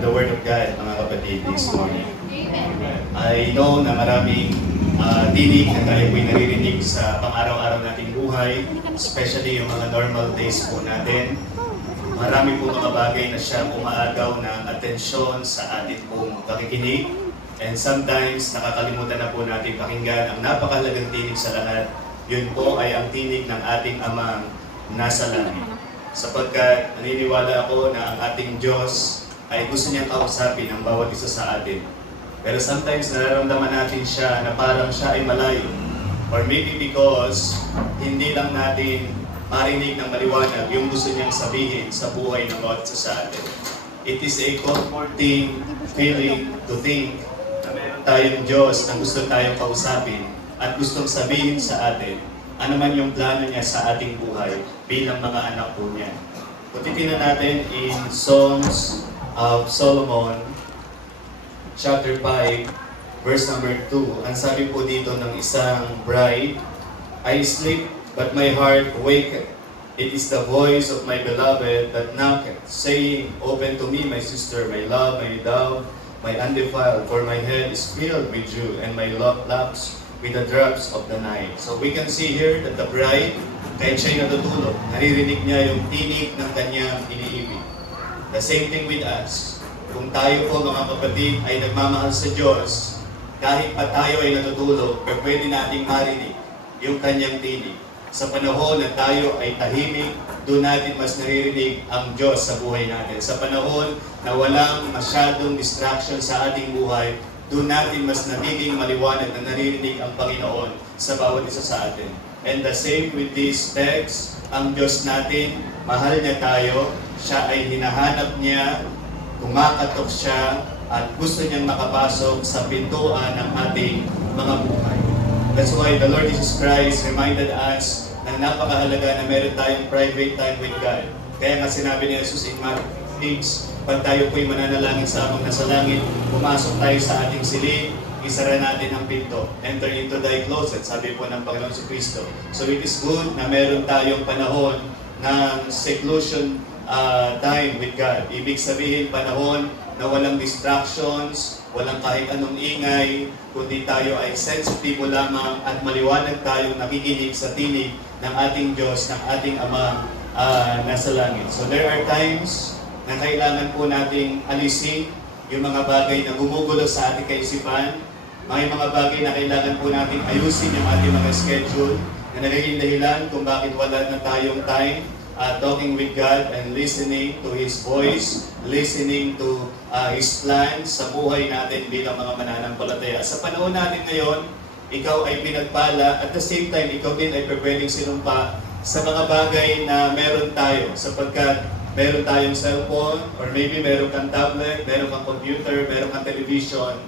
The Word of God, mga kapatid, this morning. I know na maraming tinig na tayo po'y naririnig sa pang-araw-araw nating buhay, especially yung mga normal days po natin. Marami po mga bagay na siya umaagaw ng atensyon sa ating pong pakikinig. And sometimes, nakakalimutan na po natin pakinggan ang napakalagang tinig sa lahat. Yun po ay ang tinig ng ating Amang nasa langit. Sapagkat naniniwala ako na ang ating Diyos ay gusto niyang kausapin ang bawat isa sa atin. Pero sometimes nararamdaman natin siya na parang siya ay malayo. Or maybe because hindi lang natin marinig ng maliwanag yung gusto niyang sabihin sa buhay ng bawat isa sa atin. It is a comforting feeling to think na meron tayong Diyos na gusto tayong kausapin at gustong sabihin sa atin ano man yung plano niya sa ating buhay bilang mga anak po niya. Kung titignan natin in Songs of Solomon, chapter 5, verse number 2. Ang sabi po dito ng isang bride, I sleep, but my heart waketh. It is the voice of my beloved that knocketh, saying, Open to me, my sister, my love, my dove, my undefiled, for my head is filled with dew, and my laps with the drops of the night. So we can see here that the bride, kahit siya'y natutulog, naririnig niya yung tinig ng kanyang iniibig. The same thing with us. Kung tayo po mga kapatid ay nagmamahal sa Diyos, kahit pa tayo ay natutulog, pwede nating marinig yung kanyang tinig. Sa panahon na tayo ay tahimik, doon natin mas naririnig ang Diyos sa buhay natin. Sa panahon na walang masyadong distraction sa ating buhay, doon natin mas nagiging maliwanag na naririnig ang Panginoon sa bawat isa sa atin. And the same with this text, ang Diyos natin, mahal niya tayo, siya ay hinahanap niya, kumakatok siya, at gusto niyang makapasok sa pintuan ng ating mga buhay. That's why the Lord Jesus Christ reminded us na napakahalaga na meron tayong private time with God. Kaya nga sinabi ni Jesus in Mark 6, pag tayo po'y mananalangin sa Amang nasa langit, pumasok tayo sa ating silid, isara natin ang pinto. Enter into thy closet, sabi po ng Panginoon si Kristo. So it is good na meron tayong panahon ng seclusion time with God. Ibig sabihin, panahon na walang distractions, walang kahit anong ingay, kundi tayo ay sensitibo lamang at maliwanag tayong nakikinig sa tinig ng ating Diyos, ng ating Amang nasa langit. So there are times na kailangan po nating alisin yung mga bagay na gumugulo sa ating kaisipan, may mga bagay na kailangan po natin ayusin yung ating mga schedule na nagiging dahilan kung bakit wala na tayong time talking with God and listening to His voice, listening to His plans sa buhay natin bilang mga mananampalataya. Sa panahon natin ngayon, ikaw ay pinagpala, at the same time, ikaw din ay pwedeng sinumpa sa mga bagay na meron tayo, sapagkat meron tayong cellphone, or maybe meron kang tablet, meron kang computer, meron kang television.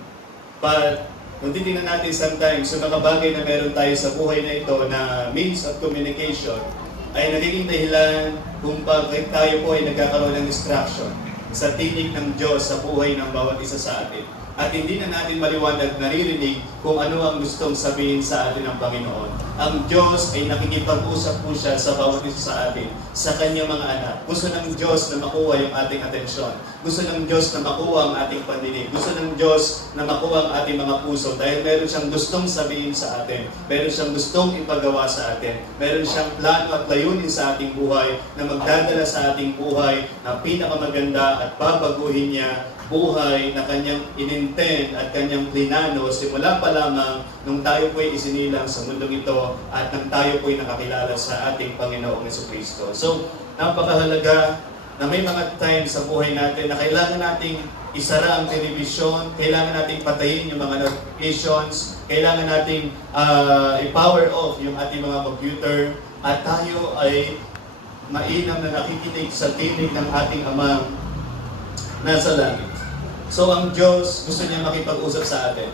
But kung titignan natin sometimes, sa mga bagay na meron tayo sa buhay na ito na means of communication, ay nagiging dahilan kung bakit tayo po ay nagkakaroon ng distraction sa tinig ng Diyos sa buhay ng bawat isa sa atin. At hindi na natin maliwanag naririnig kung ano ang gustong sabihin sa atin ng Panginoon. Ang Diyos ay nakikipag-usap po siya sa bawat isa sa atin, sa kanyang mga anak. Gusto ng Diyos na makuha yung ating atensyon. Gusto ng Diyos na makuha ang ating pandinig. Gusto ng Diyos na makuha ang ating mga puso dahil meron siyang gustong sabihin sa atin. Meron siyang gustong ipagawa sa atin. Meron siyang plano at layunin sa ating buhay na magdadala sa ating buhay na pinakamaganda at babaguhin niya buhay na kanyang inintend at kanyang plinano simula pa lamang nung tayo po'y isinilang sa mundong ito at nang tayo po'y nakakilala sa ating Panginoong Jesucristo. So, napakahalaga na may mga times sa buhay natin na kailangan nating isara ang telebisyon, kailangan nating patayin yung mga notifications, kailangan nating i-power off yung ating mga computer, at tayo ay mainam na nakikinig sa tinig ng ating Amang nasa langit. So ang Diyos gusto niya makipag-usap sa atin.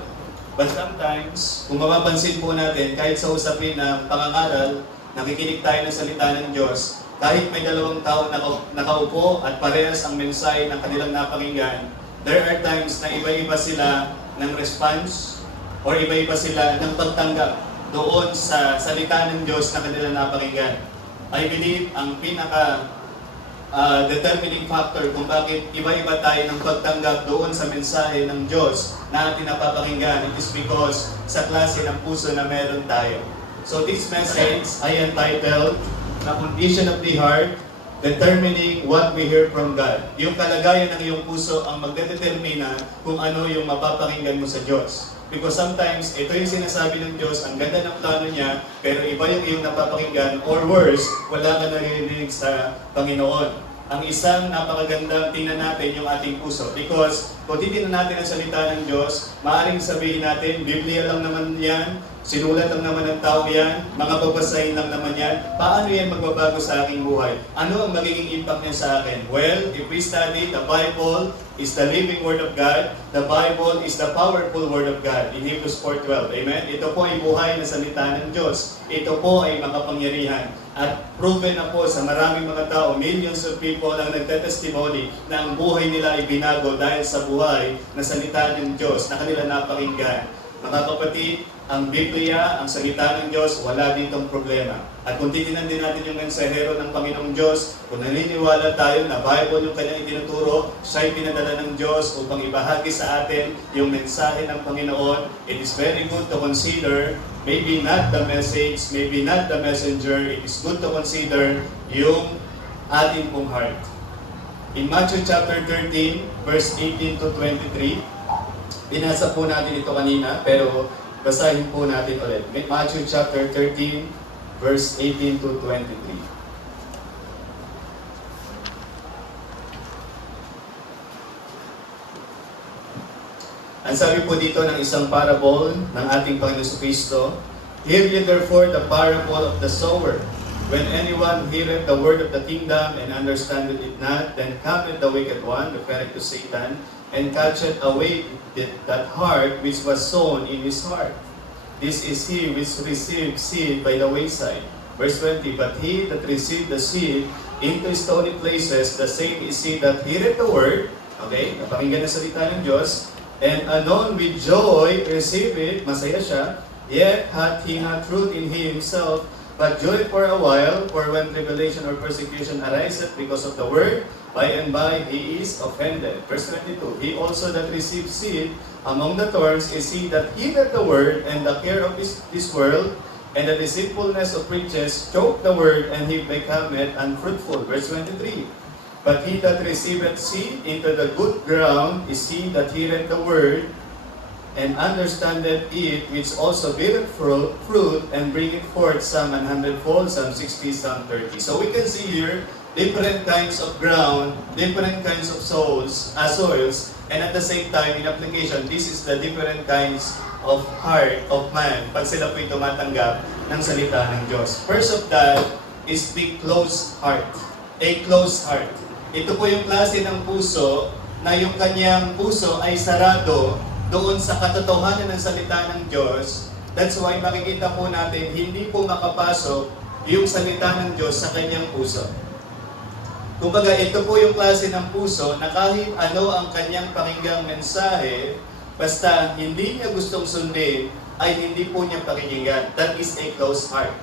But sometimes, kung mapapansin po natin, kahit sa usapin ng pangangaral, nakikinig tayo ng salita ng Diyos, kahit may dalawang tao nakaupo at parehas ang mensahe ng kanilang napakinggan, there are times na iba-iba sila ng response or iba-iba sila ng pagtanggap doon sa salita ng Diyos na kanilang napakinggan. I believe ang pinaka determining factor kung bakit iba-iba tayo ng pagtanggap doon sa mensahe ng Diyos na ating napapakinggan. It is because sa klase ng puso na meron tayo. So this message ay entitled na Condition of the Heart, Determining what we hear from God. Yung kalagayan ng iyong puso ang magdedetermina kung ano yung mapapakinggan mo sa Diyos. Because sometimes, ito yung sinasabi ng Diyos, ang ganda ng plano niya, pero iba yung iyong napapakinggan, or worse, wala ka naririnig sa Panginoon. Ang isang napakagandang tingnan natin yung ating puso. Because kung titignan natin ang salita ng Diyos, maaaring sabihin natin, Biblia lang naman yan, sinulat lang naman ng tao yan, mga babasahin lang naman yan, paano yan magbabago sa aking buhay? Ano ang magiging impact niya sa akin? Well, if we study, the Bible is the living Word of God. The Bible is the powerful Word of God in Hebrews 4:12. Amen? Ito po ay buhay na salita ng Diyos. Ito po ay makapangyarihan. At proven na po sa maraming mga tao, millions of people ang nagtetestimony na ang buhay nila ay binago dahil sa buhay na salita ng Diyos na kanila napakinggan. Mga kapatid, ang Biblia, ang salita ng Diyos, wala ditong problema. At kung titignan din natin yung mensahero ng Panginoong Diyos, kung naniniwala tayo na Bible yung kanyang itinuturo, siya'y pinadala ng Diyos upang ibahagi sa atin yung mensahe ng Panginoon, it is very good to consider, maybe not the message, maybe not the messenger, it is good to consider yung ating pong heart. In Matthew chapter 13, verse 18 to 23, binasa po natin ito kanina, pero basahin po natin ulit. Matthew chapter 13, verse 18 to 23. Ang sabi po dito ng isang parable ng ating Panginoon Kristo, Hear ye therefore the parable of the sower. When anyone heareth the word of the kingdom and understandeth it not, then cometh the wicked one, referring to Satan, and catcheth away that heart which was sown in his heart. This is he which received seed by the wayside. Verse 20, But he that received the seed into stony places, the same is he that heareth the word, okay, napakinggan na salita ng Diyos, and anon with joy receive it, masaya siya, yet hath he not root in himself, but joy for a while, for when tribulation or persecution ariseth because of the word, by and by he is offended. Verse 22, He also that received seed among the thorns is he that heareth the word, and the care of this world, and the deceitfulness of riches choke the word, and he becometh unfruitful. Verse 23, But he that receiveth seed into the good ground is he that heareth the word, and understandeth it, which also beareth fruit, and bringeth forth some 100-fold, some 60, some 30. So we can see here, different kinds of ground, different kinds of soils, and at the same time, in application, this is the different kinds of heart of man, pag sila po'y tumatanggap ng salita ng Diyos. First of that is the closed heart. A closed heart. Ito po yung klase ng puso na yung kanyang puso ay sarado doon sa katotohanan ng salita ng Diyos. That's why makikita po natin, hindi po makapasok yung salita ng Diyos sa kanyang puso. Kumbaga, ito po yung klase ng puso na kahit ano ang kanyang pakinggang mensahe, basta hindi niya gustong sundin, ay hindi po niya pakinggan. That is a closed heart.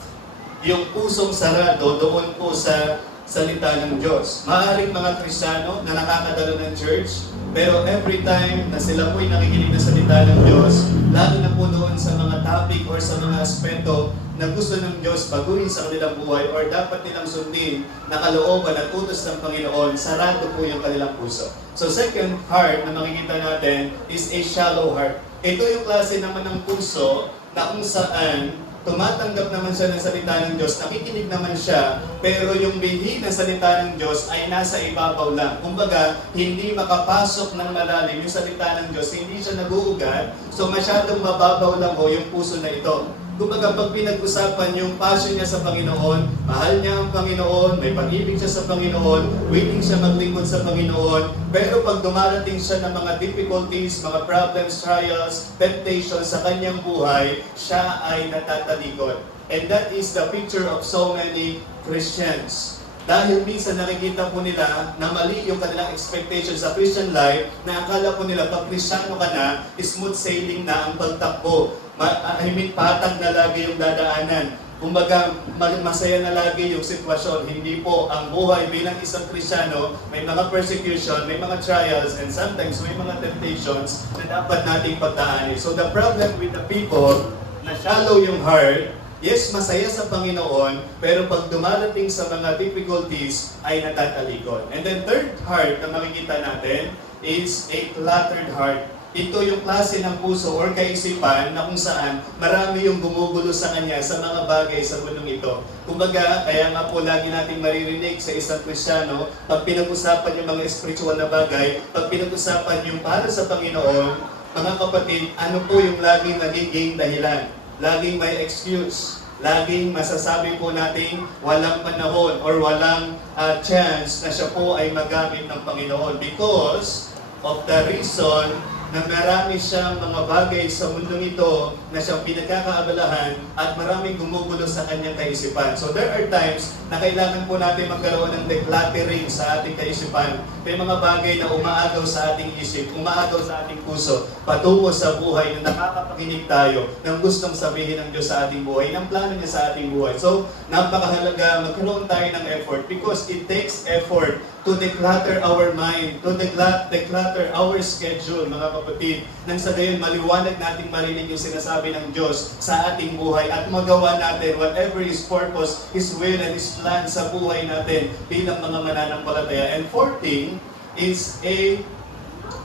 Yung pusong sarado doon po sa salita ng Diyos. Maaaring mga Kristiyano na nakakadalo ng church, pero every time na sila po'y nakikinig ng salita ng Diyos, lalo na po doon sa mga topic or sa mga aspeto na gusto ng Diyos baguhin sa kanilang buhay or dapat nilang sundin na kalooban at utos ng Panginoon, sarado po yung kanilang puso. So second heart na makikita natin is a shallow heart. Ito yung klase naman ng puso na kung saan tumatanggap naman siya ng salita ng Diyos, nakikinig naman siya, pero yung bihi ng salita ng Diyos ay nasa ibabaw lang. Kumbaga, hindi makapasok ng malalim yung salita ng Diyos, hindi siya nag-uugat, so masyadong mababaw lang ho yung puso na ito. Kumbaga, pag pinag-usapan yung passion niya sa Panginoon, mahal niya ang Panginoon, may pag-ibig siya sa Panginoon, willing siya maglingkod sa Panginoon, pero pag dumarating siya ng mga difficulties, mga problems, trials, temptations sa kanyang buhay, siya ay natatalikod. And that is the picture of so many Christians. Dahil minsan nakikita po nila na mali yung kanilang expectation sa Christian life, na akala po nila pag Kristiyano ka na, smooth sailing na ang pagtakbo. Patag na lagi yung dadaanan. Kumbaga, masaya na lagi yung sitwasyon. Hindi po ang buhay bilang isang Kristiyano, may mga persecution, may mga trials, and sometimes may mga temptations na dapat nating pagdaanin. So the problem with the people na shallow yung heart, yes, masaya sa Panginoon, pero pag dumarating sa mga difficulties, ay natatalikod. And then third heart na makikita natin is a cluttered heart. Ito yung klase ng puso or kaisipan na kung saan marami yung gumugulo sa kanya sa mga bagay sa mundong ito. Kumbaga, kaya nga po lagi nating maririnig sa isang Kristiyano, pag pinag-usapan yung mga spiritual na bagay, pag pinag-usapan yung para sa Panginoon, mga kapatid, ano po yung laging nagiging dahilan? Laging may excuse. Laging masasabi po natin walang panahon or walang chance na siya po ay magamit ng Panginoon because of the reason na marami siyang mga bagay sa mundong ito na siyang pinagkakaabalahan at maraming gumugulo sa kanyang kaisipan. So there are times na kailangan po natin magkaroon ng decluttering sa ating kaisipan. May mga bagay na umaagaw sa ating isip, umaagaw sa ating puso, patungo sa buhay na nakakapakinig tayo ng gustong sabihin ng Diyos sa ating buhay, ng plano niya sa ating buhay. So napakahalaga magkaroon tayo ng effort because it takes effort to declutter our mind, to declutter our schedule, mga kapatid, nang sa gayon maliwanag nating marinig yung sinasabi ng Diyos sa ating buhay at magawa natin whatever His purpose, His will, and His plan sa buhay natin bilang mga mananampalataya. And fourth thing is a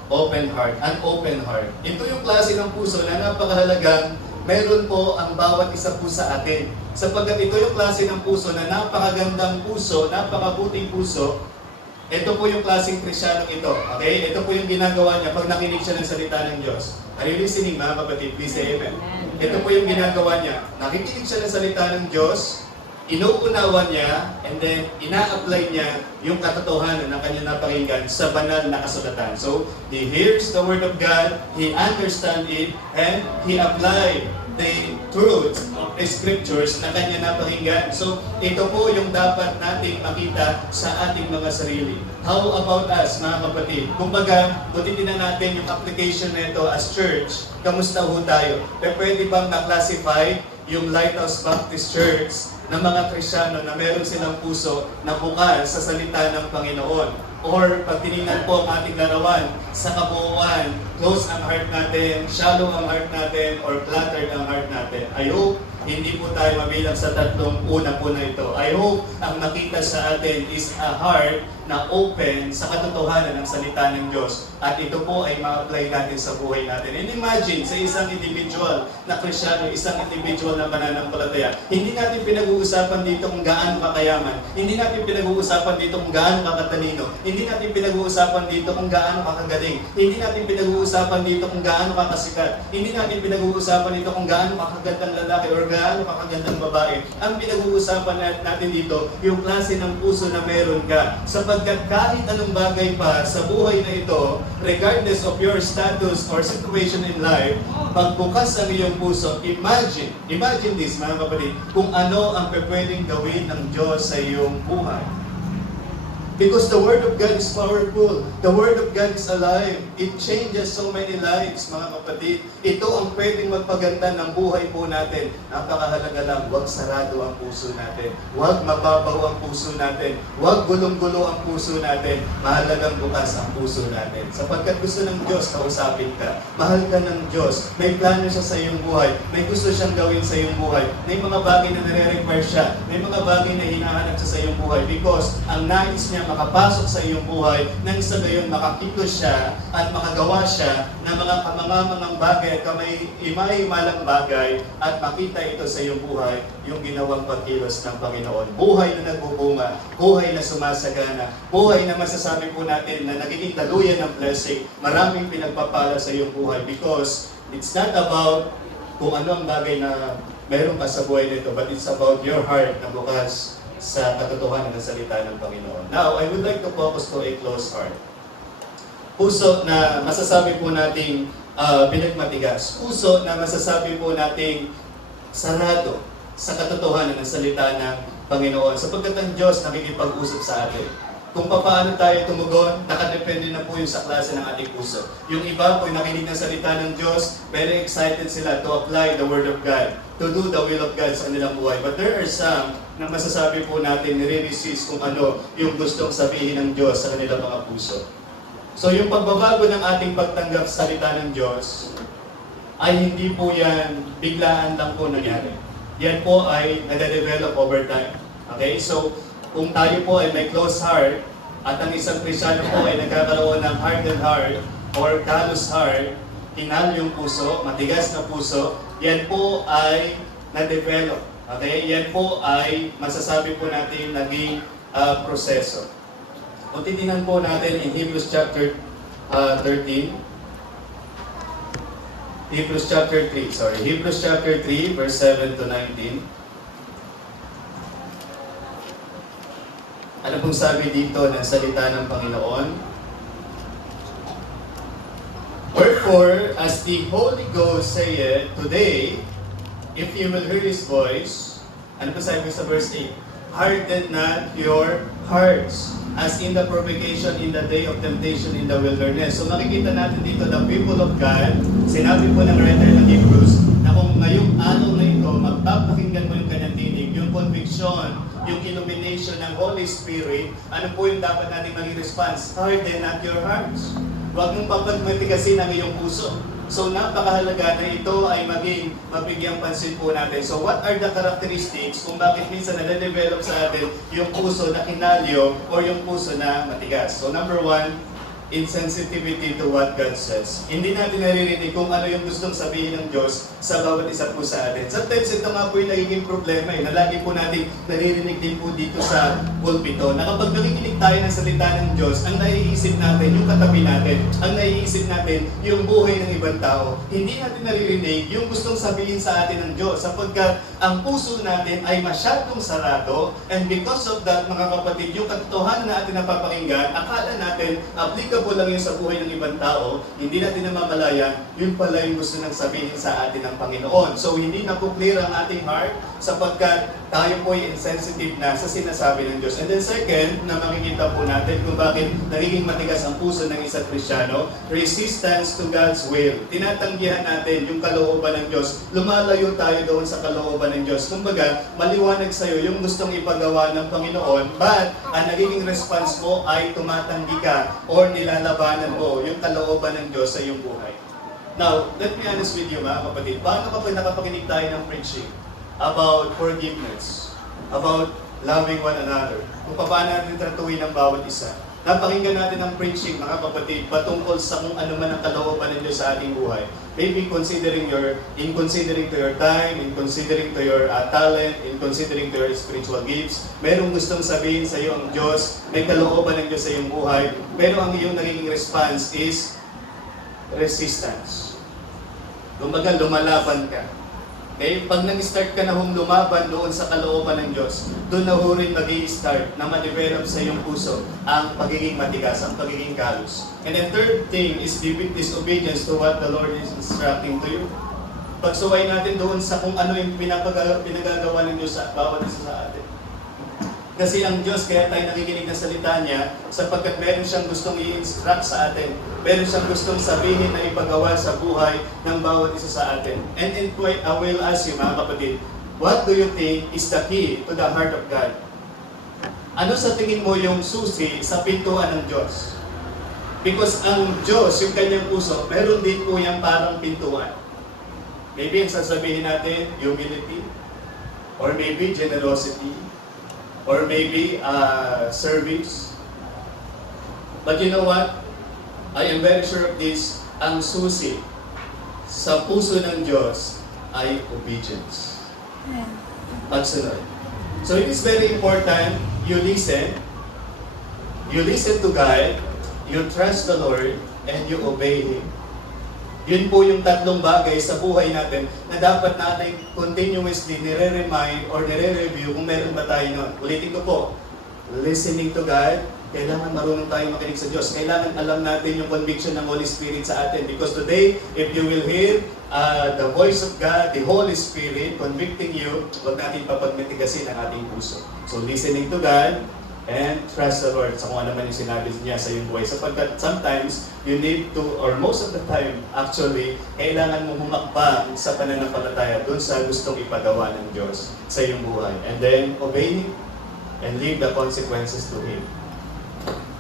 open heart, an open heart. Ito yung klase ng puso na napakahalagang meron po ang bawat isa po sa atin. Sapagkat ito yung klase ng puso na napakagandang puso, napakabuting puso. Ito po yung klaseng Kristiyano ito. Okay? Ito po yung ginagawa niya pag nakinig siya ng salita ng Diyos. Are you listening, mga kapatid? Please say amen. Ito po yung ginagawa niya. Nakikinig siya ng salita ng Diyos, inuunawan niya, and then ina-apply niya yung katotohanan na kanya napakinggan sa banal na kasulatan. So, he hears the Word of God, he understands it, and he applies the truth of the scriptures na kanya napakinggan. So, ito po yung dapat nating makita sa ating mga sarili. How about us, mga kapatid? Kumbaga, kung titignan natin yung application nito as church, kamusta ho tayo? Pwede bang na-classify yung Lighthouse Baptist Church ng mga Kristiyano na meron silang puso na bukas sa salita ng Panginoon? Or pag tinignan po ang ating larawan sa kabuuan, close ang heart natin, shallow ang heart natin, or cluttered ang heart natin. I hope hindi po tayo mabilang sa tatlong una po na ito. I hope ang makita sa atin is a heart na open sa katotohanan ng salita ng Diyos. At ito po ay ma-apply natin sa buhay natin. And imagine sa isang individual na Kristiyano, isang individual na mananampalataya, hindi natin pinag-uusapan dito kung gaano kakayaman, hindi natin pinag-uusapan dito kung gaano kakatalino, hindi natin pinag-uusapan dito kung gaano kakagaling, hindi natin pinag-uusapan dito kung gaano kakasikat, hindi natin pinag-uusapan dito kung gaano kakagandang lalaki or gaano kakagandang babae. Ang pinag-uusapan natin dito, yung klase ng puso na meron ka. Sapagkat kahit anong bagay pa sa buhay na ito, regardless of your status or situation in life, pagbukas ang iyong puso, imagine this, mga kapatid, kung ano ang pwedeng gawin ng Diyos sa iyong buhay. Because the Word of God is powerful. The Word of God is alive. It changes so many lives, mga kapatid. Ito ang pwedeng magpaganda ng buhay po natin. Napakahalaga lang, huwag sarado ang puso natin. Huwag mababaw ang puso natin. Huwag gulong-gulo ang puso natin. Mahalagang bukas ang puso natin. Sapagkat gusto ng Diyos kausapin ka. Mahal ka ng Diyos. May plano siya sa iyong buhay. May gusto siyang gawin sa iyong buhay. May mga bagay na nare-require siya. May mga bagay na hinahanap siya sa iyong buhay. Because ang nais niya makapasok sa iyong buhay nang sa gayon makakilos siya at makagawa siya ng mga kamangamangang bagay at kamay-imalang bagay at makita ito sa iyong buhay yung ginawang pagkilos ng Panginoon. Buhay na nagbubunga, buhay na sumasagana, buhay na masasabi po natin na nagiging daluyan ng blessing, maraming pinagpapala sa iyong buhay because it's not about kung ano ang bagay na meron ka sa buhay nito, but it's about your heart na bukas sa katotohanan ng salita ng Panginoon. Now, I would like to focus to a closed heart. Puso na masasabi po nating pinagmatigas. Puso na masasabi po nating sarado sa katotohanan ng salita ng Panginoon. Sapagkat ang Diyos nakikipag-usap sa atin. kung paano tayo tumugon, nakadepende na po yung sa klase ng ating puso. Yung iba po nakinig ng salita ng Diyos, very excited sila to apply the Word of God, to do the will of God sa kanilang buhay. But there are some na masasabi po natin, nire-resist kung ano yung gustong sabihin ng Diyos sa kanilang mga puso. So yung pagbabago ng ating pagtanggap sa salita ng Diyos, ay hindi po yan biglaan lang po nangyari. Yan po ay nade-develop over time. Okay? So, kung tayo po ay may closed heart, at ang isang Kristiyano po ay nagkakaroon ng hardened heart or callous heart, hinal yung puso, matigas na puso, yan po ay na-develop. Okay? Yan po ay masasabi po natin naging proseso. Kung titingnan po natin in Hebrews chapter 13, Hebrews chapter 3, verse 7 to 19. Ano pong sabi dito ng salita ng Panginoon? Wherefore, as the Holy Ghost saith, today, if you will hear His voice, ano po sabi sa verse 8? Harden not your hearts, as in the provocation in the day of temptation in the wilderness. So makikita natin dito, the people of God, sinabi po ng writer ng Hebrews, na kung ngayong araw na ito, magpapakinggan mo yung kanyang tinig, yung conviction, yung illumination ng Holy Spirit, ano po yung dapat natin maging response? Harden not your hearts. Huwag mong papagmatigasin ang iyong puso. So napakahalaga na ito ay maging mabigyang pansin po natin. So what are the characteristics kung bakit minsan nade-develop sa atin yung puso na kinalyo o yung puso na matigas? So number one, insensitivity to what God says. Hindi natin naririnig kung ano yung gustong sabihin ng Diyos sa bawat isa po sa atin. Sometimes ito nga po yung nagiging problema na lagi po natin naririnig din po dito sa pulpito na kapag nakikinig tayo ng salita ng Diyos, ang naiisip natin yung katabi natin, ang naiisip natin yung buhay ng ibang tao. Hindi natin naririnig yung gustong sabihin sa atin ng Diyos sapagkat ang puso natin ay masyadong sarado, and because of that, mga kapatid, yung katotohanan na atin napapakinggan, akala natin applicable lang yun sa buhay ng ibang tao, hindi natin namamalayan, yun pala yung gusto nang sabihin sa atin ng Panginoon. So hindi na po clear ang ating heart sapagkat tayo po ay insensitive na sa sinasabi ng Diyos. And then second, na makikita po natin kung bakit nagiging matigas ang puso ng isang Kristiyano, resistance to God's will. Tinatanggihan natin yung kalooban ng Diyos. Lumalayo tayo doon sa kalooban ng Diyos. Kumbaga, maliwanag sa'yo yung gustong ipagawa ng Panginoon, but ang nagiging response mo ay tumatanggi ka or nilalabanan mo yung kalooban ng Diyos sa iyong buhay. Now, let me honest with you mga kapatid. Paano kapag nakapakinig tayo ng preaching about forgiveness, about loving one another, kung paano natin tratuhin ang bawat isa? Napakinggan natin ang preaching, mga kapatid, patungkol sa kung ano man ang kalooban ng Diyos sa ating buhay. Maybe in considering to your time, in considering to your talent, in considering to your spiritual gifts, merong gustong sabihin sa iyo ang Diyos, may kalooban ng Diyos sa iyong buhay, pero ang iyong nagiging response is resistance. Kumbaga, lumalaban ka. Okay? Pag nag-start ka na lumaban doon sa kalooban ng Diyos, doon na rin mag-i-start na ma-develop sa iyong puso ang pagiging matigas, ang pagiging callous. And the third thing is disobedience to what the Lord is instructing to you. Pagsuway natin doon sa kung ano yung pinagagawa ng Diyos sa bawat isa sa atin. Kasi ang Diyos, kaya tayo nakikinig ng salita niya, sapagkat meron siyang gustong i-instruct sa atin. Meron siyang gustong sabihin na ipagawa sa buhay ng bawat isa sa atin. And I will ask you, mga kapatid, what do you think is the key to the heart of God? Ano sa tingin mo yung susi sa pintuan ng Diyos? Because ang Diyos, yung kanyang puso, meron din po yung parang pintuan. Maybe ang sasabihin natin, humility, or maybe generosity, or maybe service. But you know what? I am very sure of this, ang susi sa puso ng Diyos ay obedience. Pagsunod. So it is very important you listen to God, you trust the Lord, and you obey Him. Yun po yung tatlong bagay sa buhay natin na dapat natin continuously nire-remind or nire-review kung meron ba tayo nun. Ulitin ko po, listening to God, kailangan marunong tayo makinig sa Diyos. Kailangan alam natin yung conviction ng Holy Spirit sa atin. Because today, if you will hear the voice of God, the Holy Spirit convicting you, huwag natin papagmatigasin ang ating puso. So listening to God, and trust the Lord sa kung ano man yung sinabi niya sa iyong buhay. Sapagkat sometimes, you need to, or most of the time, actually, kailangan mo humakbang sa pananampalataya doon sa gustong ipagawa ng Diyos sa iyong buhay. And then, obey Him and leave the consequences to Him.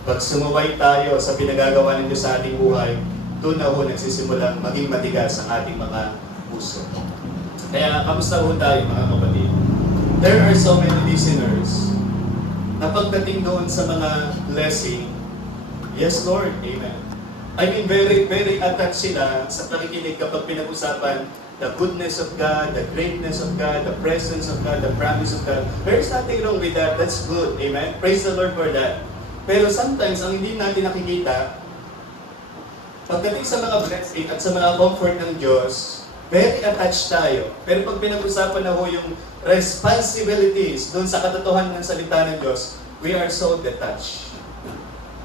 Pag sumuway tayo sa pinagagawa ng Diyos sa ating buhay, doon na ho nagsisimulang maging matigas ang ating mga puso. Kaya, kamusta ho tayo mga kapatid? There are so many listeners na pagdating doon sa mga blessing, yes Lord, Amen. I mean, very, very attached sila sa pakikinig kapag pinag-usapan the goodness of God, the greatness of God, the presence of God, the promise of God. There is nothing wrong with that. That's good. Amen. Praise the Lord for that. Pero sometimes, ang hindi natin nakikita, pagdating sa mga blessing at sa mga comfort ng Diyos, very attached tayo. Pero pag pinag-usapan na ho yung responsibilities doon sa katotohanan ng salita ng Diyos, we are so detached.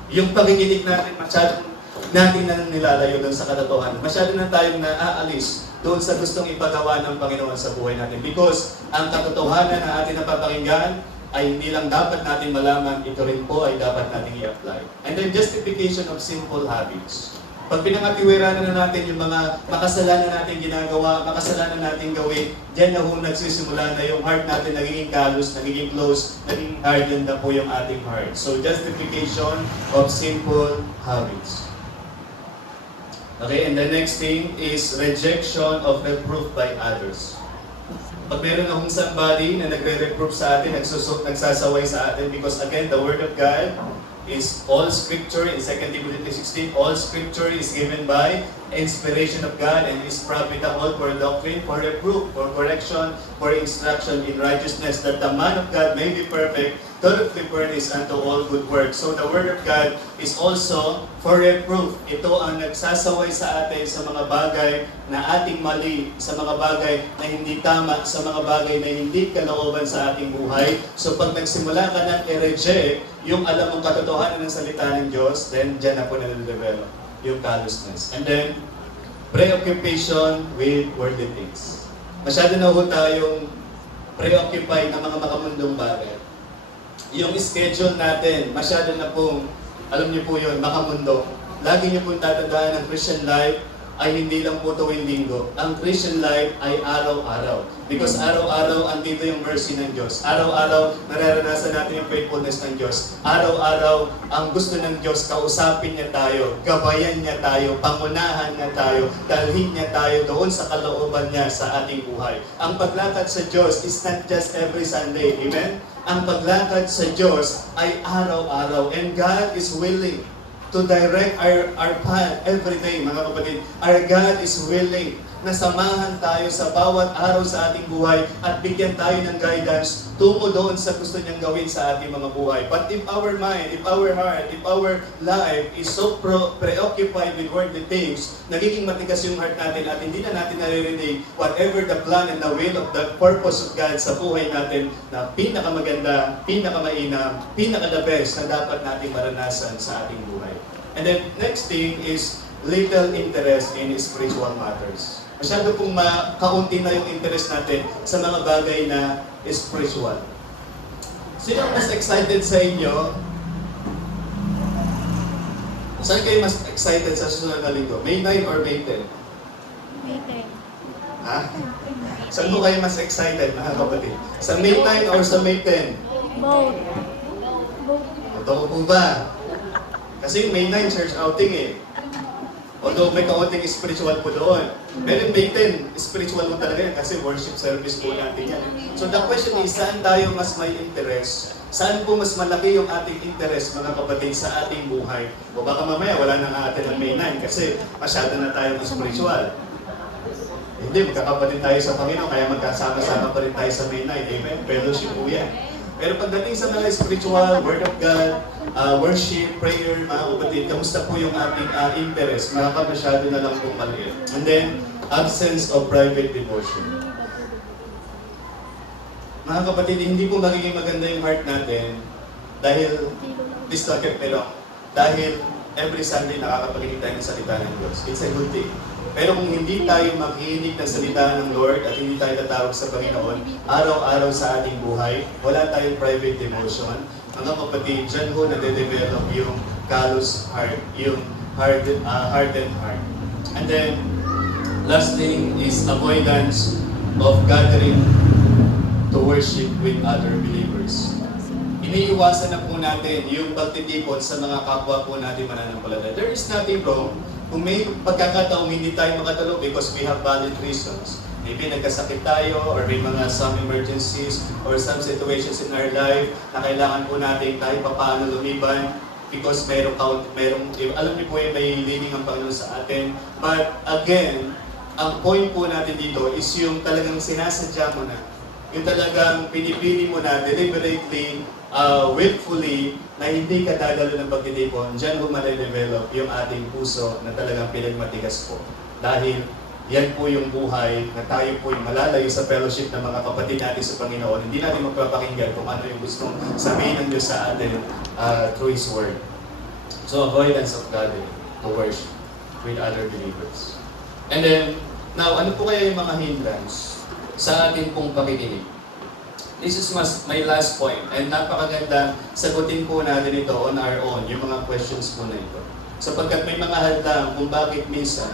Yung pakikinig natin, masyadong natin na nilalayo doon sa katotohanan. Masyado na tayong naaalis doon sa gustong ipagawa ng Panginoon sa buhay natin. Because ang katotohanan na ating napapakinggan ay hindi lang dapat natin malaman, ito rin po ay dapat natin i-apply. And then justification of simple habits. Pag pinangatiwiranan na natin yung mga makasalanan natin ginagawa, makasalanan natin gawin, diyan na ho nagsisimula na yung heart natin nagiging callous, nagiging close, nagiging hardened na po yung ating heart. So, justification of simple habits. Okay, and the next thing is rejection of reproof by others. Pag meron akong somebody na nagre-reproof sa atin, nagsasaway sa atin, because again, the Word of God is all Scripture in 2 Timothy 16. All Scripture is given by inspiration of God and is profitable for doctrine, for reproof, for correction, for instruction in righteousness, that the man of God may be perfect, thoroughly furnished unto all good works. So the Word of God is also for reproof. Ito ang nagsasaway sa atin sa mga bagay na ating mali, sa mga bagay na hindi tama, sa mga bagay na hindi kalooban sa ating buhay. So pag nagsimula ka na i-reject yung alam mong katotohanan ng salita ng Diyos, then dyan na po na-develop yung callousness. And then, preoccupation with worldly things. Masyado na ho tayong preoccupied ng mga makamundong bagay. Yung schedule natin, masyado na pong, alam niyo po yun, makamundo. Lagi niyo pong tatandaan ng Christian life ay hindi lang po tuwing linggo. Ang Christian life ay araw-araw. Because araw-araw, andito yung mercy ng Diyos. Araw-araw, nararanasan natin yung faithfulness ng Diyos. Araw-araw, ang gusto ng Diyos, kausapin niya tayo, gabayan niya tayo, pangunahan niya tayo, dalhin niya tayo doon sa kalooban niya sa ating buhay. Ang paglakad sa Diyos is not just every Sunday. Amen? Ang paglakad sa Diyos ay araw-araw. And God is willing to direct our path every day, mga kapatid. Our God is willing na samahan tayo sa bawat araw sa ating buhay at bigyan tayo ng guidance tungo doon sa gusto niyang gawin sa ating mga buhay. But if our mind, if our heart, if our life is so preoccupied with worldly things, nagiging matigas yung heart natin at hindi na natin naririnig whatever the plan and the will of the purpose of God sa buhay natin na pinakamaganda, pinakamainam, pinaka-the best na dapat nating maranasan sa ating buhay. And then next thing is little interest in spiritual matters. Masyado pong kaunti na yung interest natin sa mga bagay na spiritual. Sino mas excited sa inyo? Saan kayo mas excited sa susunod na linggo? May 9 or May 10? May 10. Ha? Saan po kayo mas excited, mga kapatid? Sa May 9 or sa May 10? Both. Both. Totoo po ba? Kasi May 9 church outing eh. Although may kaunting spiritual po doon. Pero May 10, spiritual mo talaga yan kasi worship service po natin yan. So the question is, saan tayo mas may interest? Saan po mas malaki yung ating interest, mga kapatid, sa ating buhay? O baka mamaya wala na nga atin ang May 9 kasi masyado na tayong spiritual. Hindi, magkakapatid tayo sa Panginoon, kaya magkasama-sama pa rin tayo sa May 9. Amen? Fellowship po yan. Pero pagdating sa mga spiritual, Word of God, worship, prayer, mga kapatid, kamusta po yung ating interest? Masyado na lang pong maliit. And then, absence of private devotion. Mga kapatid, hindi po magiging maganda yung heart natin dahil, distracted pero, dahil every Sunday nakakapakinig tayo ng salita ng Diyos. It's a good thing. Pero kung hindi tayo makinig ng salita ng Lord at hindi tayo tatawag sa Panginoon, araw-araw sa ating buhay, wala tayong private devotion, mga kapatid, dyan ho nade-develop yung callous heart, yung hardened heart. And then, last thing is avoidance of gathering to worship with other believers. Iniiwasan na po natin yung pagtitipon sa mga kapwa po natin mananampalataya. There is nothing wrong kung may pagkakataong hindi tayo makatulog because we have valid reasons. Maybe nagkasakit tayo or may mga some emergencies or some situations in our life na kailangan po natin tayo paano lumiban because alam niyo po yung may leading ang Panginoon sa atin. But again, ang point po natin dito is yung talagang sinasadya mo na. Yung talagang pinipili mo na deliberately, willfully, na hindi ka dadalo ng pagtitipon, dyan mo ma-develop yung ating puso na talagang pinagmatigas po. Dahil yan po yung buhay na tayo po yung malalayo sa fellowship ng mga kapatid natin sa Panginoon. Hindi natin magpapakinggan kung ano yung gustong sabihin ng Diyos sa atin through His Word. So, avoidance of gathering to worship with other believers. And then, now, ano po kaya yung mga hindrance sa ating pong pakikinig? This is my last point. And napakaganda, sagutin po natin ito on our own, yung mga questions po na ito. Sapagkat may mga haldang kung bakit minsan,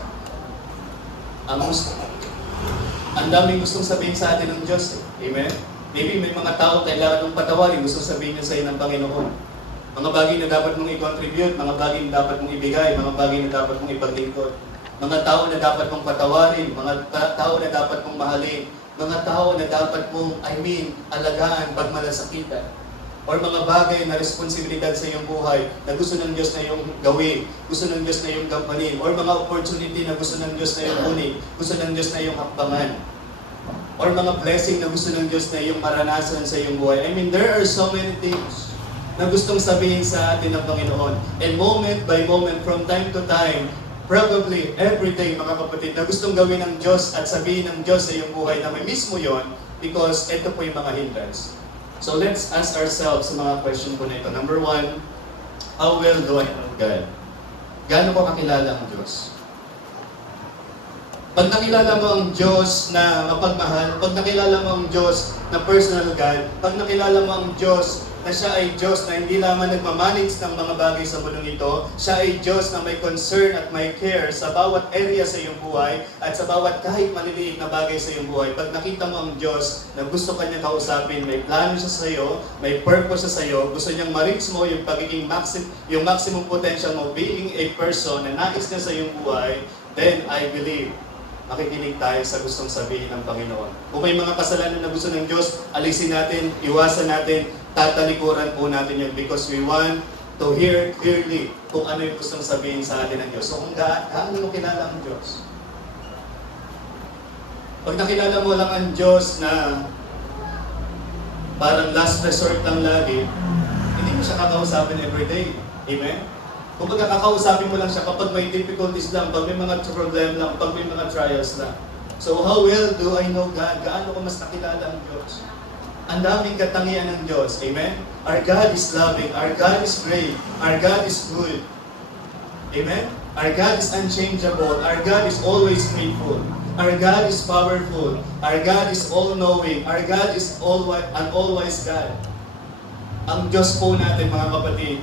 ang daming gustong sabihin sa atin ng Diyos. Amen? Maybe may mga tao kailangan ng patawarin, gustong sabihin niya sa iyo ng Panginoon. Mga bagay na dapat mong i-contribute, mga bagay na dapat mong ibigay, mga bagay na dapat mong ipaglingkod. Mga tao na dapat mong patawarin, mga tao na dapat mong mahalin, mga tao na dapat mong, alagaan pag malasakitan. Or mga bagay na responsibilidad sa iyong buhay na gusto ng Diyos na iyong gawin, gusto ng Diyos na iyong gampanin, or mga opportunity na gusto ng Diyos na iyong kunin, gusto ng Diyos na iyong hakbangan, or mga blessing na gusto ng Diyos na iyong maranasan sa iyong buhay. There are so many things na gustong sabihin sa atin ng Panginoon. And moment by moment, from time to time, probably every day, mga kapatid, na gustong gawin ng Diyos at sabihin ng Diyos sa iyong buhay na may mismo yon because ito po yung mga hindrance. So let's ask ourselves sa mga question po na ito. Number 1, how well do I know God? Gaano ko kakilala ang Diyos? Pag nakilala mo ang Diyos na mapagmahal, pag nakilala mo ang Diyos na personal God, pag nakilala mo ang Diyos na siya ay Diyos na hindi lamang nagmamanage ng mga bagay sa mundong ito, siya ay Diyos na may concern at may care sa bawat area sa iyong buhay at sa bawat kahit maliliit na bagay sa iyong buhay. Pag nakita mo ang Diyos na gusto kanya kausapin, may plano siya sa iyo, may purpose siya sa iyo, gusto niyang ma-reach mo yung pagiging yung maximum potential mo being a person na nais niya sa iyong buhay, then I believe makikinig tayo sa gustong sabihin ng Panginoon. Kung may mga kasalanan na gusto ng Diyos, alisin natin, iwasan natin, tatalikuran po natin yun because we want to hear clearly kung ano yung gustong sabihin sa atin ng Diyos. So kung gaano mo kilala ang Diyos? Pag nakilala mo lang ang Diyos na parang last resort lang lagi, hindi mo siya kakausapin everyday. Amen? Kung kakausapin mo lang siya kapag may difficulties lang, pag may mga problem lang, pag may mga trials lang. So how well do I know God? Gaano ko mas nakilala ang Diyos? Ang daming katangian ng Diyos. Amen? Our God is loving. Our God is great. Our God is good. Amen? Our God is unchangeable. Our God is always faithful. Our God is powerful. Our God is all-knowing. Our God is an all-wise God. Ang Diyos po natin, mga kapatid,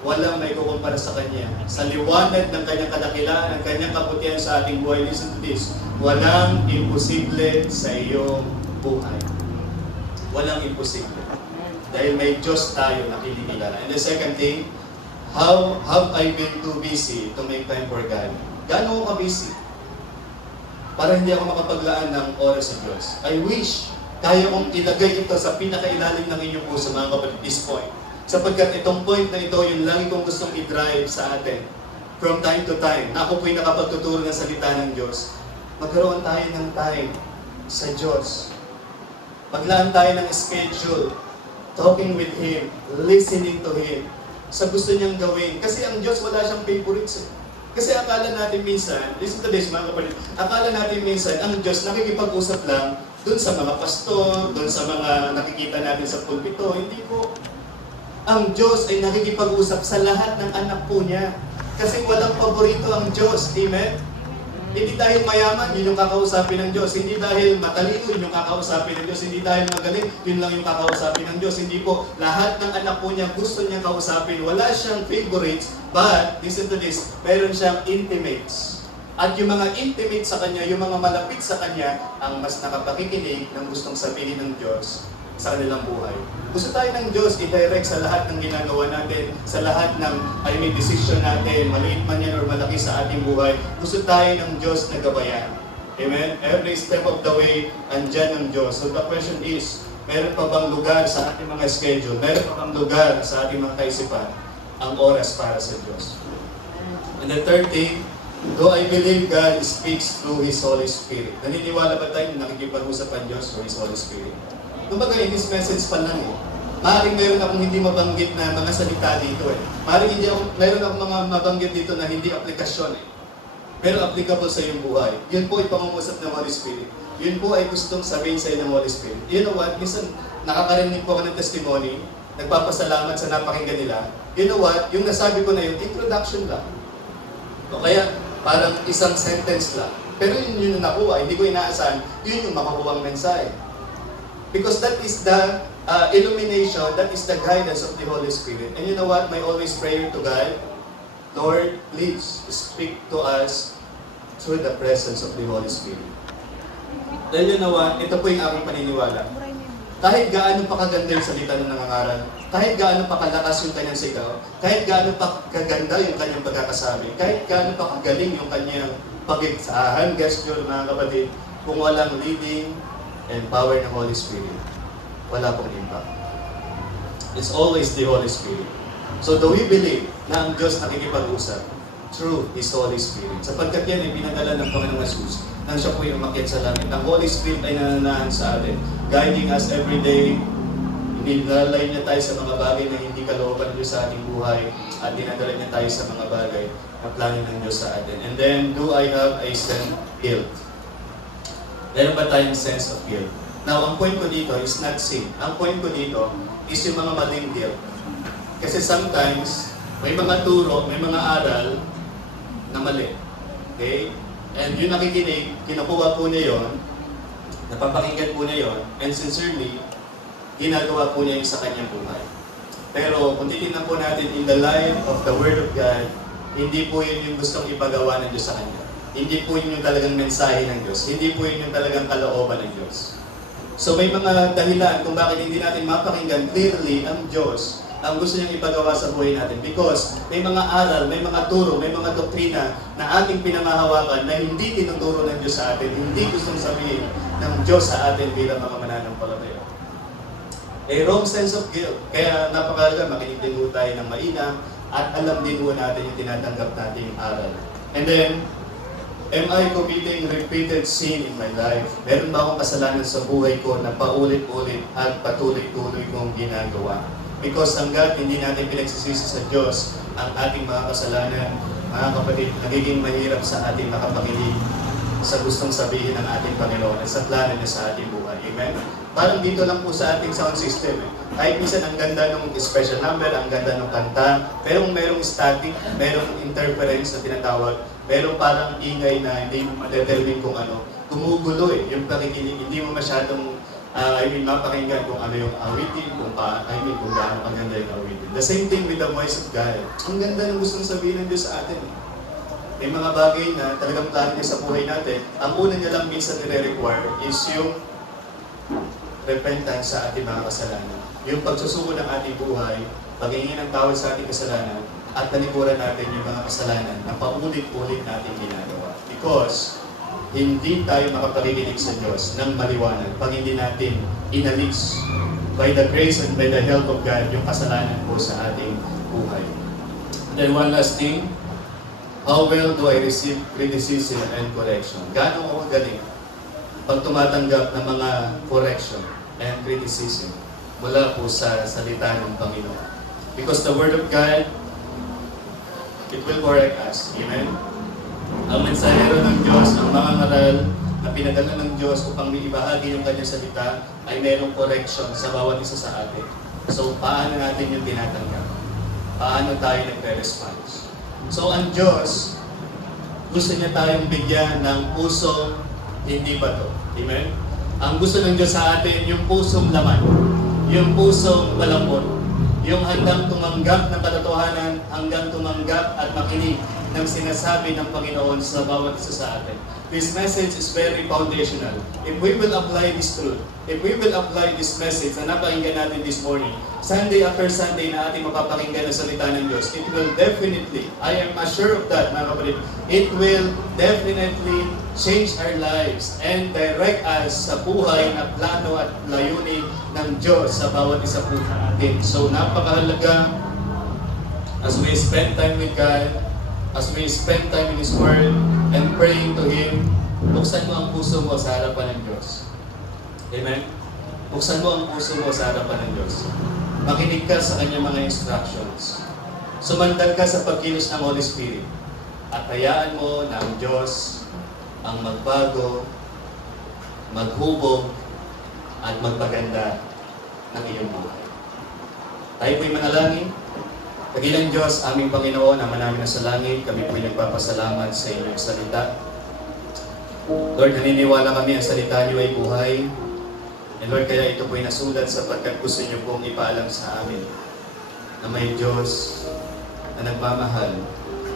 walang may kukumpara sa Kanya. Sa liwanag ng Kanyang kadakilaan, ng Kanyang kabutihan sa ating buhay, listen to this, walang imposible sa iyong buhay. Walang imposible. Dahil may Diyos tayo na kinikilala. And the second thing, how have I been too busy to make time for God? Gaano ko ka-busy? Para hindi ako makapaglaan ng oras sa Diyos. I wish kaya kong ilagay ito sa pinakailalim ng inyong puso, mga kapatid, this point. Sapagkat itong point na ito, yung lagi kong gustong i-drive sa atin. From time to time, na ako po'y nakapagtuturo ng salita ng Diyos. Magkaroon tayo ng time sa Diyos. Maglaan tayo ng schedule, talking with Him, listening to Him, sa gusto niyang gawin. Kasi ang Diyos wala siyang favorites. Kasi akala natin minsan, listen to this mga kapatid, akala natin minsan, ang Diyos nakikipag-usap lang dun sa mga pastor, dun sa mga nakikita natin sa pulpito. Hindi po. Ang Diyos ay nakikipag-usap sa lahat ng anak po niya. Kasi walang paborito ang Diyos. Amen? Hindi dahil mayaman, yun yung kakausapin ng Diyos. Hindi dahil matalino, yun yung kakausapin ng Diyos. Hindi dahil magaling, yun lang yung kakausapin ng Diyos. Hindi po, lahat ng anak po niya gusto niyang kausapin. Wala siyang favorites, but, listen to this, meron siyang intimates. At yung mga intimate sa kanya, yung mga malapit sa kanya, ang mas nakapakikinig ng gustong sabihin ng Diyos sa kanilang buhay. Gusto tayo ng Diyos i-direct sa lahat ng ginagawa natin, sa lahat ng, decision natin, maliit man yan or malaki sa ating buhay. Gusto tayo ng Diyos na gabayan. Amen? Every step of the way, andyan ang Diyos. So the question is, meron pa bang lugar sa ating mga schedule? Meron pa bang lugar sa ating mga kaisipan ang oras para sa Diyos? And the third thing, do I believe God speaks through His Holy Spirit? Naniniwala ba tayo na nakikipag-usap ang Diyos through His Holy Spirit? Kumbaga, in this message pa lang eh. Maaaring meron akong hindi mabanggit na mga salita dito eh. Maaaring meron akong mga mabanggit dito na hindi aplikasyon eh. Pero applicable sa iyong buhay. Yun po ay pangungusap ng Holy Spirit. Yun po ay gustong sabihin sa iyo ng Holy Spirit. You know what? Minsan, nakakarinig po ako ng testimony, nagpapasalamat sa napakinggan nila. You know what? Yung nasabi ko na yun, introduction lang. O kaya, parang isang sentence lang. Pero yun yung nakuha, hindi ko inaasahan, yun yung makukuha ang mensahe. Because that is the illumination, that is the guidance of the Holy Spirit. And you know what? My always prayer to God, Lord, please speak to us through the presence of the Holy Spirit. Dahil you know what? Ito po yung aking paniniwala. Kahit gaano pa kaganda yung salita ng nangangaral, kahit gaano pa kalakas yung kanyang sigaw, kahit gaano pa kaganda yung kanyang pagkakasabi, kahit gaano pa kagaling yung kanyang pag-hand gesture, mga kapatid, kung walang leading and power ng Holy Spirit, wala pong impact. It's always the Holy Spirit. So do we believe na ang Diyos nakikipag-usap through His Holy Spirit? Sapagkat yan ay pinadala ng Panginoong Jesus nang siya po yung umakyat sa langit. Ang Holy Spirit ay nananahan sa atin, guiding us every day. Dinalay niya tayo sa mga bagay na hindi kalooban ng Diyos sa ating buhay at dinadala niya tayo sa mga bagay na plano ng Diyos sa atin. And then, do I have a sense of guilt? Meron ba tayong sense of guilt? Now, ang point ko dito is not sin. Ang point ko dito is yung mga maling guilt. Kasi sometimes, may mga turo, may mga aral na mali. Okay? And yung nakikinig, kinukuha po niya yon, napapakinggan po niya yon, and sincerely, ginagawa po niya yung sa kanyang buhay. Pero kung titignan po natin in the light of the Word of God, hindi po yun yung gustong ipagawa ng Diyos sa kanya. Hindi po yun yung talagang mensahe ng Diyos. Hindi po yun yung talagang kalooban ng Diyos. So may mga dahilan kung bakit hindi natin mapakinggan clearly ang Diyos ang gusto niyang ipagawa sa buhay natin. Because may mga aral, may mga turo, may mga doktrina na ating pinamahawakan na hindi tinuturo ng Diyos sa atin, hindi gustong sabihin ng Diyos sa atin bilang mga mananampalataya. A wrong sense of guilt. Kaya napakalaga, makinig din po tayo ng mainam at alam din po natin yung tinatanggap natin yung aral. And then, am I committing repeated sin in my life? Meron ba akong kasalanan sa buhay ko na paulit-ulit at patuloy-tuloy kong ginagawa? Because hanggat hindi natin pinagsisisi sa Diyos ang ating mga kasalanan, mga kapatid, nagiging mahirap sa ating makapakinig sa gustong sabihin ng ating Panginoon at sa plano niya sa ating buhay. Amen? Parang dito lang po sa ating sound system. Kahit minsan ang ganda ng special number, ang ganda ng kanta, pero merong static, merong interference na tinatawag, merong parang ingay na hindi mo ma-determine kung ano, gumugulo yung pakikinig, hindi mo masyadong mapakinggan kung ano yung awitin, kung gaano kaganda yung awitin. The same thing with the voice of God. Ang ganda ng gustong sabihin ng Diyos sa atin. May mga bagay na talagang plano niya sa buhay natin. Ang una niya lang minsan nire-require is yung repentance sa ating mga kasalanan. Yung pagsusuko ng ating buhay, paghingi ng tawad sa ating kasalanan, at talikuran natin yung mga kasalanan na paulit-ulit natin ginagawa. Because hindi tayo makapakikinig sa Diyos ng maliwanag pag hindi natin inalis by the grace and by the help of God yung kasalanan po sa ating buhay. Then one last thing, how well do I receive criticism and correction? Gaano ako galing pag tumatanggap ng mga correction and criticism mula po sa salita ng Panginoon? Because the Word of God, it will correct us. Amen? Ang mensahero ng Diyos, ang mga ngaral na pinadala ng Diyos upang ibahagi yung kanyang salita ay mayroong correction sa bawat isa sa atin. So, paano natin yung tinatanggap? Paano tayo nagre-response? So, ang Diyos, gusto niya tayong bigyan ng pusong hindi bato. Amen? Ang gusto ng Diyos sa atin, yung pusong laman, yung pusong malambot, yung handang tumanggap ng katotohanan, hanggang tumanggap at makinig ng sinasabi ng Panginoon sa bawat isa sa atin. This message is very foundational. If we will apply this truth, if we will apply this message na napakinggan natin this morning, Sunday after Sunday na ating mapapakinggan ang salita ng Diyos, it will definitely, I am assured of that, mga kapatid, it will definitely change our lives and direct us sa buhay na plano at layunin ng Diyos sa bawat isa po natin. So, napakahalaga as we spend time with God, as we spend time in His Word and praying to Him, buksan mo ang puso mo sa harapan ng Diyos. Amen? Buksan mo ang puso mo sa harapan ng Diyos. Makinig ka sa Kanyang mga instructions. Sumandal ka sa pagkilos ng Holy Spirit. At hayaan mo na ang Diyos ang magbago, maghubog, at magpaganda ng iyong buhay. Tayo po'y manalangin. Dakilang Diyos, aming Panginoon, Ama namin na sa langit, kami po'y nagpapasalamat sa inyong salita. Lord, naniniwala kami ang salita niyo ay buhay. And Lord, kaya ito po'y nasulat sapagkat gusto niyo pong ipaalam sa amin na may Diyos na nagmamahal,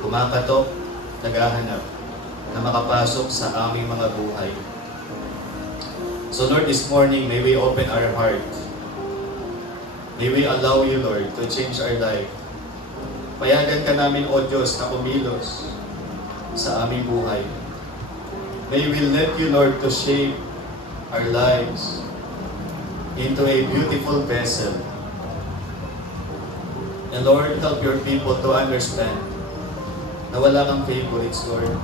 kumakatok, naghahanap, na makapasok sa aming mga buhay. So Lord, this morning, may we open our heart. May we allow you, Lord, to change our life. Payagan ka namin, O Diyos, na kumilos sa aming buhay. May we let you, Lord, to shape our lives into a beautiful vessel. And Lord, help your people to understand na wala kang favorites, Lord.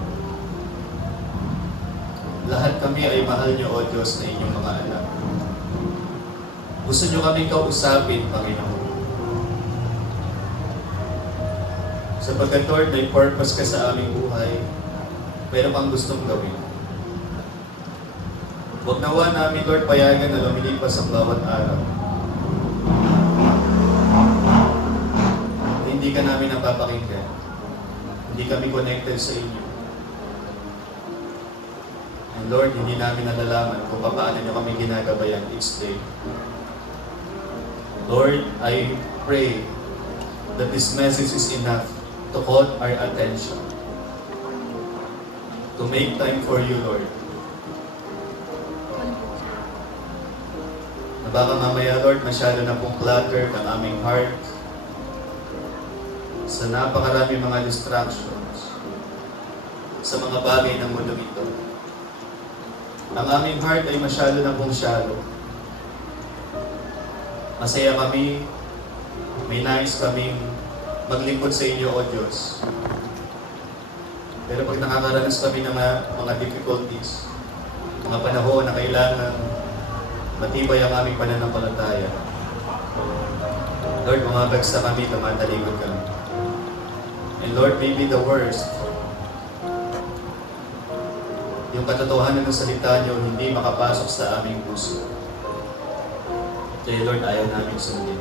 Lahat kami ay mahal niyo, O Diyos, na inyong mga anak. Gusto niyo kaming kausapin, Panginoon. Sapagkat, Lord, may purpose ka sa aming buhay. Meron kang gustong gawin. Huwag nawa namin, Lord, payagan na lumilipas ang bawat araw. Hindi ka namin napapakinggan. Hindi kami connected sa inyo. And Lord, hindi namin nalalaman kung paano nyo kami ginagabayan each day. Lord, I pray that this message is enough to call our attention. To make time for you, Lord. Na baka mamaya, Lord, masyado na pong cluttered ang aming heart sa napakarami mga distractions sa mga bagay ng mundo ito. Ang aming heart ay masyado na pong shallow. Masaya kami, may nais kaming maglingkod sa inyo, O Diyos. Pero pag nakakaranas kami ng mga difficulties, mga panahon na kailangan matibay ang aming pananampalataya, Lord, bumabagsak kami, tumatalikod kami. And Lord, maybe the worst, yung katotohanan ng salita niyo hindi makapasok sa aming puso. Kaya Lord, ayaw namin sundin.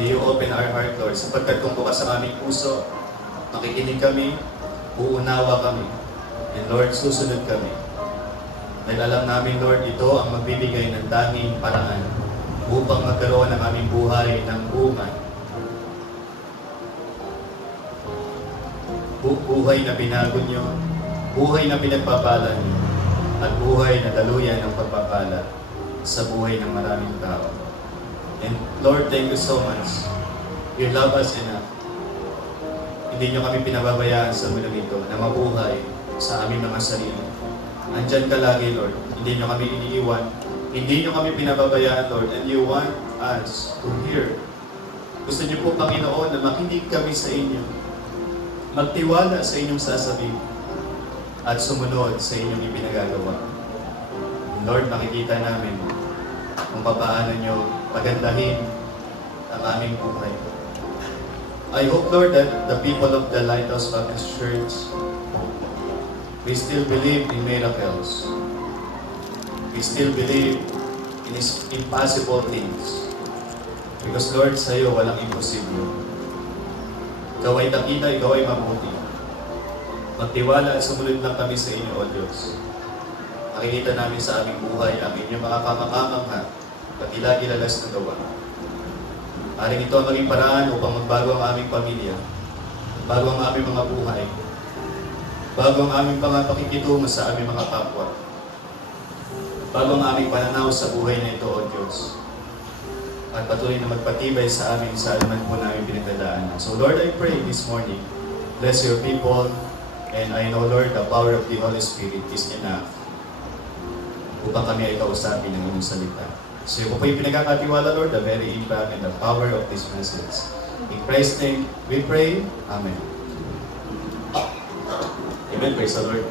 May you open our heart, Lord, sapagkat kung bukas ang aming puso, makikinig kami, uunawa kami, and Lord, susunod kami. Dahil alam namin, Lord, ito ang magbibigay ng tanging paraan upang magkaroon ng aming buhay ng bunga. Buhay na binago niyo, buhay na pinagpapala niyo, at buhay na daluyan ng pagpapala sa buhay ng maraming tao. And Lord, thank you so much. You love us enough. Hindi niyo kami pinababayaan sa mundo ito na mabuhay sa aming mga sarili. Andyan ka lagi, Lord. Hindi niyo kami iniiwan. Hindi niyo kami pinababayaan, Lord. And you want us to hear. Gusto niyo po, Panginoon, na makinig kami sa inyo. Magtiwala sa inyong sasabihin. At sumunod sa inyong ipinagagawa. Lord, makikita namin kung paano niyo pagandahin ang aming buhay. I hope, Lord, that the people of the Lighthouse Baptist Church, we still believe in miracles. We still believe in impossible things. Because, Lord, sa iyo walang imposible. Ikaw ay dakila, ikaw ay mabuti. Magtiwala at sumunod lang kami sa inyo, O Diyos. Nakikita namin sa aming buhay ang inyong mga kamakamangha, pati lagi lalas na gawa. Aring ito ang maging paraan upang magbago ang aming pamilya, bago ang aming mga buhay, bago ang aming mga pakikitungo sa aming mga kapwa, bago ang aming pananaw sa buhay na ito, O Diyos. At patuloy na magpatibay sa amin sa anuman po namin pinagdadaanan. So Lord, I pray this morning, bless your people, and I know, Lord, the power of the Holy Spirit is enough upang kami ay kausapin ng inyong salita. So yung po yung pinagkakatiwala, Lord, the very impact and the power of this message. In Christ's name, we pray. Amen. Amen. Praise the Lord.